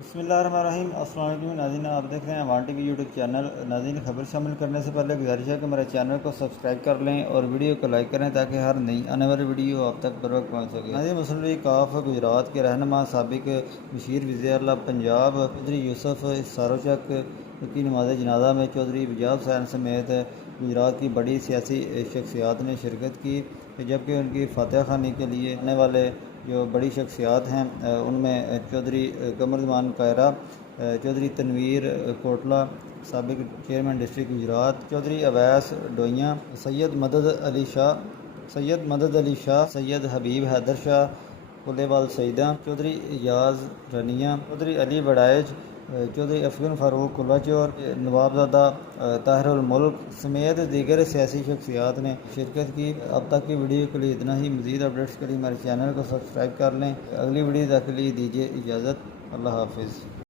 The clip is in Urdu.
بسم اللہ الرحمن الرحیم۔ السلام علیکم ناظرین، آپ دیکھ رہے ہیں وان ٹی وی یوٹیوب چینل۔ ناظرین، خبر شامل کرنے سے پہلے گزارش ہے کہ ہمارے چینل کو سبسکرائب کر لیں اور ویڈیو کو لائک کریں تاکہ ہر نئی آنے والی ویڈیو آپ تک بر وقت پہنچ سکے۔ ناظرین، مسلم لیگ کاف گجرات کے رہنما سابق مشیر وزیر اعلیٰ پنجاب چودھری یوسف ساروچک کی نماز جنازہ میں چودھری ایجاز حسین سمیت گجرات کی بڑی سیاسی شخصیات نے شرکت کی، جبکہ ان کی فاتحہ خوانی کے لیے آنے والے جو بڑی شخصیات ہیں ان میں چودھری قمرزمان قاہرہ، چودھری تنویر کوٹلہ سابق چیئرمین ڈسٹرکٹ گجرات، چودھری اویس ڈوئیاں، سید مدد علی شاہ، سید حبیب حیدر شاہ پلےوال سعیدہ، چودھری ایاز رنیہ، چودھری علی بڑائچ، چودھری افغن فاروق کلواچور، نوابزادہ طاہر الملک سمیت دیگر سیاسی شخصیات نے شرکت کی۔ اب تک کی ویڈیو کے لیے اتنا ہی۔ مزید اپڈیٹس کے لیے ہمارے چینل کو سبسکرائب کر لیں۔ اگلی ویڈیو تک کے لیے دیجیے اجازت۔ اللہ حافظ۔